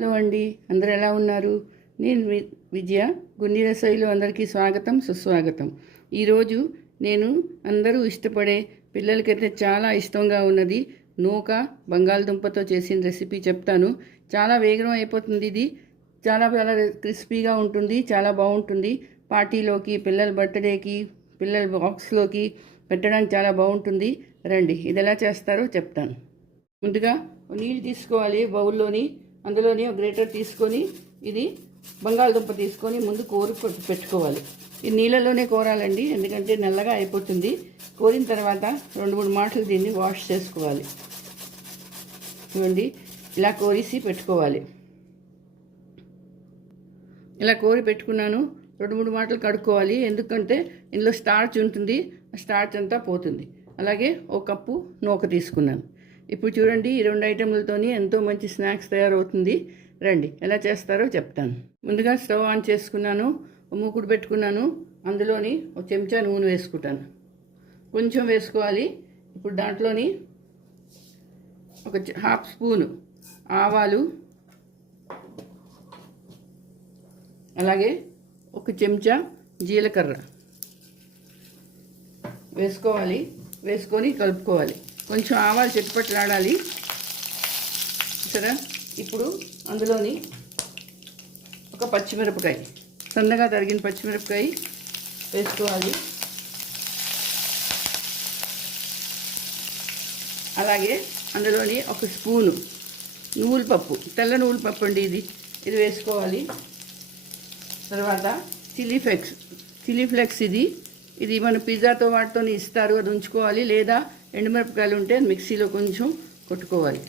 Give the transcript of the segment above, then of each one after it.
Hello అండి అందరు ఎలా ఉన్నారు? నేను వి- విజయ. గుండి రసోయిలో అందరికీ స్వాగతం సుస్వాగతం. ఈరోజు నేను అందరూ ఇష్టపడే పిల్లలకైతే చాలా ఇష్టంగా ఉన్నది నూక బంగాళదుంపతో చేసిన రెసిపీ చెప్తాను. చాలా వేగం అయిపోతుంది ఇది. చాలా చాలా క్రిస్పీగా ఉంటుంది చాలా బాగుంటుంది. పార్టీలోకి పిల్లల బర్త్డేకి పిల్లల బాక్స్లోకి పెట్టడానికి చాలా బాగుంటుంది. రండి ఇది ఎలా చేస్తారో చెప్తాను. ముందుగా నీళ్ళు తీసుకోవాలి బౌల్లోని. అందులోని ఒక గ్రేటర్ తీసుకొని ఇది బంగాళదుంప తీసుకొని ముందు కూర పెట్టుకోవాలి. ఈ నీళ్ళలోనే కోరాలండి ఎందుకంటే నల్లగా అయిపోతుంది. కోరిన తర్వాత రెండు మూడు మాటలు దీన్ని వాష్ చేసుకోవాలి. చూడండి ఇలా కోరిసి పెట్టుకోవాలి. ఇలా కోరి పెట్టుకున్నాను రెండు మూడు మాటలు కడుక్కోవాలి. ఎందుకంటే ఇందులో స్టార్చ్ ఉంటుంది ఆ స్టార్చ్ అంతా పోతుంది. అలాగే ఒక కప్పు నూక తీసుకున్నాను. ఇప్పుడు చూడండి ఈ రెండు ఐటెంలతోని ఎంతో మంచి స్నాక్స్ తయారవుతుంది. రండి ఎలా చేస్తారో చెప్తాను. ముందుగా స్టవ్ ఆన్ చేసుకున్నాను మూకుడు పెట్టుకున్నాను అందులోని ఒక చెంచా నూనె వేసుకుంటాను. కొంచెం వేసుకోవాలి. ఇప్పుడు దాంట్లోని ఒక హాఫ్ స్పూను ఆవాలు అలాగే ఒక చెంచా జీలకర్ర వేసుకోవాలి. వేసుకొని కలుపుకోవాలి. కొంచెం ఆవాలు చెట్టుపట్లాడాలి సరే ఇప్పుడు అందులోని ఒక పచ్చిమిరపకాయ సన్నగా తరిగిన పచ్చిమిరపకాయ వేసుకోవాలి. అలాగే అందులోని ఒక స్పూను నువ్వుల పప్పు తెల్ల నువ్వుల పప్పు అండి ఇది. ఇది వేసుకోవాలి. తర్వాత చిల్లీ చిల్లీఫ్లెక్స్ చిల్లీ ఇది. ఇది మన పిజ్జాతో వాటితో ఇస్తారు అది ఉంచుకోవాలి. లేదా ఎండుమిరపకాయలు ఉంటే మిక్సీలో కొంచెం కొట్టుకోవాలి.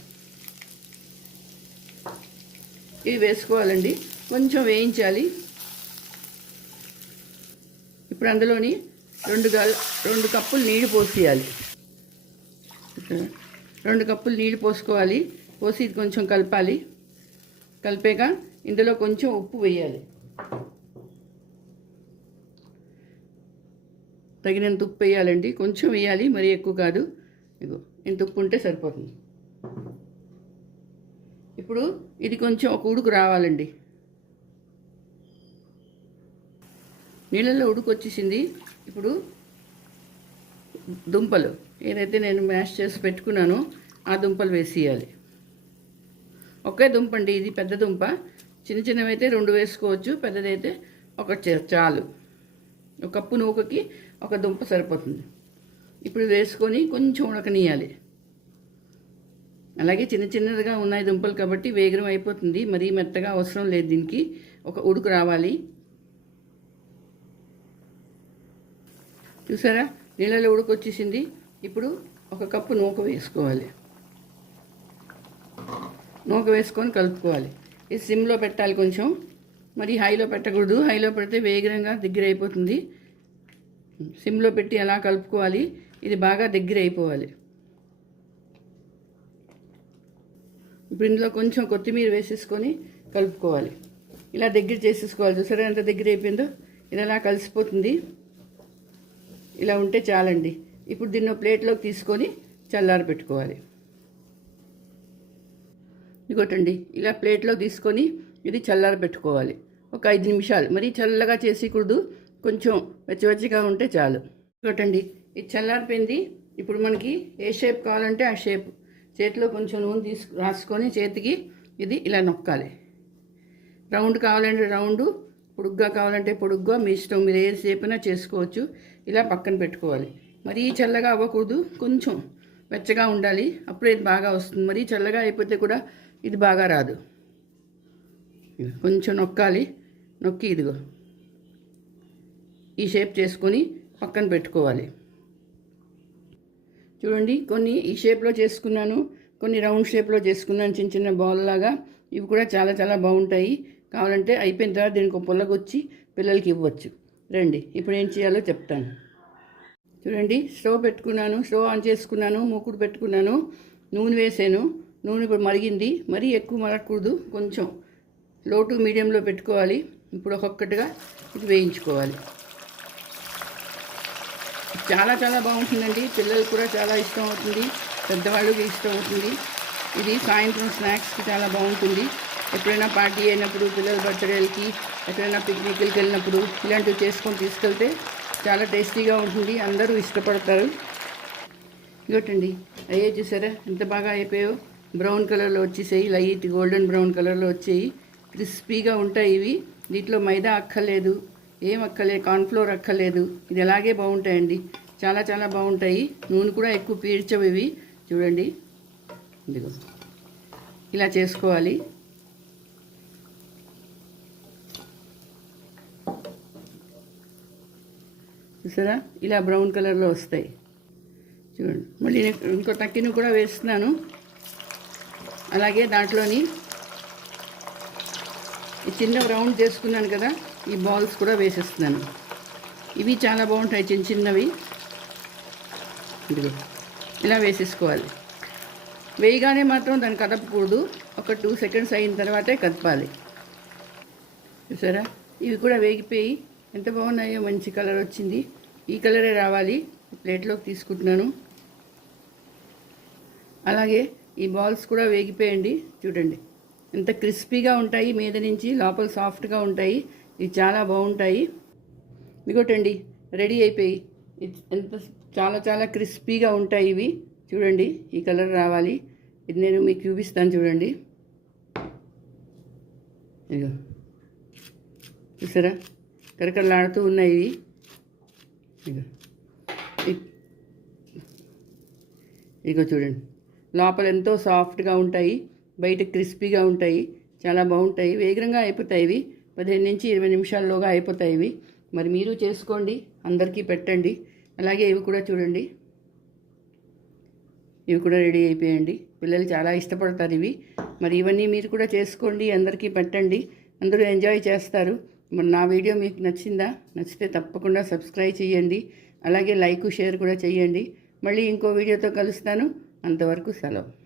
ఇవి వేసుకోవాలండి. కొంచెం వేయించాలి. ఇప్పుడు అందులోని రెండు గల్ రెండు కప్పులు నీళ్ళు పోసేయాలి. రెండు కప్పులు నీళ్ళు పోసుకోవాలి. పోసి కొంచెం కలపాలి. కలిపాక ఇందులో కొంచెం ఉప్పు వేయాలి. తగినంత ఉప్పు వేయాలండి. కొంచెం వేయాలి మరీ ఎక్కువ కాదు. ఇగో ఇంత ఉప్పు ఉంటే సరిపోతుంది. ఇప్పుడు ఇది కొంచెం ఒక ఉడుకు రావాలండి. నీళ్ళల్లో ఉడుకు వచ్చేసింది ఇప్పుడు దుంపలు. ఏదైతే నేను మ్యాష్ చేసి పెట్టుకున్నానో ఆ దుంపలు వేసేయాలి. ఒకే దుంప అండి ఇది పెద్ద దుంప. చిన్న చిన్నవైతే రెండు వేసుకోవచ్చు పెద్దదైతే ఒక చ- చాలు. ఒక కప్పు నూకకి ఒక దుంప సరిపోతుంది. ఇప్పుడు వేసుకొని కొంచెం ఉడకనీయాలి అలాగే చిన్న చిన్నదిగా ఉన్నాయి దుంపలు కాబట్టి వేగరం అయిపోతుంది. మరీ మెత్తగా అవసరం లేదు దీనికి. ఒక ఉడుకు రావాలి. చూసారా? నీళ్ళలో ఉడుకొచ్చేసింది. ఇప్పుడు ఒక కప్పు నూక వేసుకోవాలి. నూక వేసుకొని కలుపుకోవాలి. ఇది సిమ్లో పెట్టాలి కొంచెం. మరి హైలో పెట్టకూడదు. హైలో పెడితే వేగరంగా దగ్గర అయిపోతుంది సిమ్లో పెట్టి ఎలా కలుపుకోవాలి. ఇది బాగా దగ్గర అయిపోవాలి. ఇప్పుడు ఇందులో కొంచెం కొత్తిమీర వేసేసుకొని కలుపుకోవాలి. ఇలా దగ్గర చేసేసుకోవాలి. చూసారా ఎంత దగ్గర అయిపోయిందో? ఇది అలా కలిసిపోతుంది. ఇలా ఉంటే చాలండి. ఇప్పుడు దీన్ని ప్లేట్లోకి తీసుకొని చల్లారి పెట్టుకోవాలి ఇదిగోటండి. ఇలా ప్లేట్లో తీసుకొని ఇది చల్లారి పెట్టుకోవాలి ఒక ఐదు నిమిషాలు. మరీ చల్లగా చేసేకూడదు. కొంచెం వెచ్చవెచ్చగా ఉంటే చాలు. ఇదిగోటండి ఇది చల్లారిపోయింది ఇప్పుడు మనకి ఏ షేప్ కావాలంటే ఆ షేప్. చేతిలో కొంచెం నూనె తీసుకు రాసుకొని చేతికి ఇది ఇలా నొక్కాలి. రౌండ్ కావాలంటే రౌండ్ పొడుగ్గా కావాలంటే పొడుగ్గా మీ ఇష్టం మీరు ఏ షేప్ అయినా చేసుకోవచ్చు. ఇలా పక్కన పెట్టుకోవాలి. మరీ చల్లగా అవ్వకూడదు కొంచెం వెచ్చగా ఉండాలి. అప్పుడే ఇది బాగా వస్తుంది. మరీ చల్లగా అయిపోతే కూడా ఇది బాగా రాదు. కొంచెం నొక్కాలి. నొక్కి ఇదిగో. ఈ షేప్ చేసుకొని పక్కన పెట్టుకోవాలి. చూడండి కొన్ని ఈ షేప్లో చేసుకున్నాను కొన్ని రౌండ్ షేప్లో చేసుకున్నాను చిన్న చిన్న బాల్ లాగా. ఇవి కూడా చాలా చాలా బాగుంటాయి. కావాలంటే అయిపోయిన తర్వాత దీనికి ఒక పొలగొచ్చి పిల్లలకి ఇవ్వచ్చు. రండి ఇప్పుడు ఏం చేయాలో చెప్తాను. చూడండి స్టవ్ పెట్టుకున్నాను స్టవ్ ఆన్ చేసుకున్నాను మూకుడు పెట్టుకున్నాను నూనె వేసాను. నూనె ఇప్పుడు మరిగింది. మరీ ఎక్కువ మరగకూడదు కొంచెం. లో టు మీడియంలో పెట్టుకోవాలి. ఇప్పుడు ఒక్కొక్కటిగా ఇది వేయించుకోవాలి. చాలా చాలా బాగుంటుందండి. పిల్లలకు కూడా చాలా ఇష్టం అవుతుంది. పెద్దవాళ్ళకి ఇష్టం అవుతుంది. ఇది సాయంత్రం స్నాక్స్కి చాలా బాగుంటుంది. ఎప్పుడైనా పార్టీ అయినప్పుడు పిల్లల బర్త్డేలకి ఎక్కడైనా పిక్నిక్లకి వెళ్ళినప్పుడు ఇలాంటివి చేసుకొని తీసుకెళ్తే చాలా టేస్టీగా ఉంటుంది. అందరూ ఇష్టపడతారు. ఇగోటండి. అయ్యే చూసారా? ఎంత బాగా అయిపోయాయో. బ్రౌన్ కలర్లో వచ్చేసాయి. లైట్ గోల్డెన్ బ్రౌన్ కలర్లో వచ్చాయి. క్రిస్పీగా ఉంటాయి ఇవి. దీంట్లో మైదా అక్కర్లేదు. ఏం అక్కర్లేదు కార్న్ఫ్లోర్ అక్కర్లేదు. ఇది ఎలాగే బాగుంటాయండి. చాలా చాలా బాగుంటాయి. నూనె కూడా ఎక్కువ పీల్చవి ఇవి. చూడండి. ఇదిగో. ఇలా చేసుకోవాలి. చూసారా? ఇలా బ్రౌన్ కలర్లో వస్తాయి. చూడండి. మళ్ళీ నేను ఇంకో తక్కిని కూడా వేస్తున్నాను. అలాగే దాంట్లోని చిన్న రౌండ్ చేసుకున్నాను కదా. ఈ బాల్స్ కూడా వేసేస్తున్నాను. ఇవి చాలా బాగుంటాయి చిన్న చిన్నవి. ఇదిగో ఇలా వేసేసుకోవాలి. వేయగానే మాత్రం దాన్ని కదపకూడదు. ఒక టూ సెకండ్స్ అయిన తర్వాతే కదపాలి. చూసారా? ఇవి కూడా వేగిపోయి ఎంత బాగున్నాయో మంచి కలర్ వచ్చింది. ఈ కలరే రావాలి. ప్లేట్లోకి తీసుకుంటున్నాను. అలాగే ఈ బాల్స్ కూడా వేగిపోయండి. చూడండి ఎంత క్రిస్పీగా ఉంటాయి. మీద నుంచి లోపల సాఫ్ట్గా ఉంటాయి. ఇవి చాలా బాగుంటాయి. ఇదిగోటండి రెడీ అయిపోయి. ఎంత చాలా చాలా క్రిస్పీగా ఉంటాయి ఇవి. చూడండి ఈ కలర్ రావాలి. ఇది నేను మీకు చూపిస్తాను చూడండి. ఇదిగో. చూసారా? కరకరలాడుతూ ఉన్నాయి ఇవి. ఇదిగో. ఇదిగో చూడండి. లోపల ఎంతో సాఫ్ట్గా ఉంటాయి. బయట క్రిస్పీగా ఉంటాయి. చాలా బాగుంటాయి. వేగంగా అయిపోతాయి ఇవి. పదిహేను నుంచి ఇరవై నిమిషాల్లోగా అయిపోతాయి ఇవి. మరి మీరు చేసుకోండి అందరికీ పెట్టండి. అలాగే ఇవి కూడా చూడండి. ఇవి కూడా రెడీ అయిపోయండి. పిల్లలు చాలా ఇష్టపడతారు ఇవి. మరి ఇవన్నీ మీరు కూడా చేసుకోండి అందరికీ పెట్టండి. అందరూ ఎంజాయ్ చేస్తారు. మరి నా వీడియో మీకు నచ్చిందా? నచ్చితే తప్పకుండా సబ్స్క్రైబ్ చేయండి. అలాగే లైక్ షేర్ కూడా చేయండి. మళ్ళీ ఇంకో వీడియోతో కలుస్తాను. అంతవరకు సెలవు.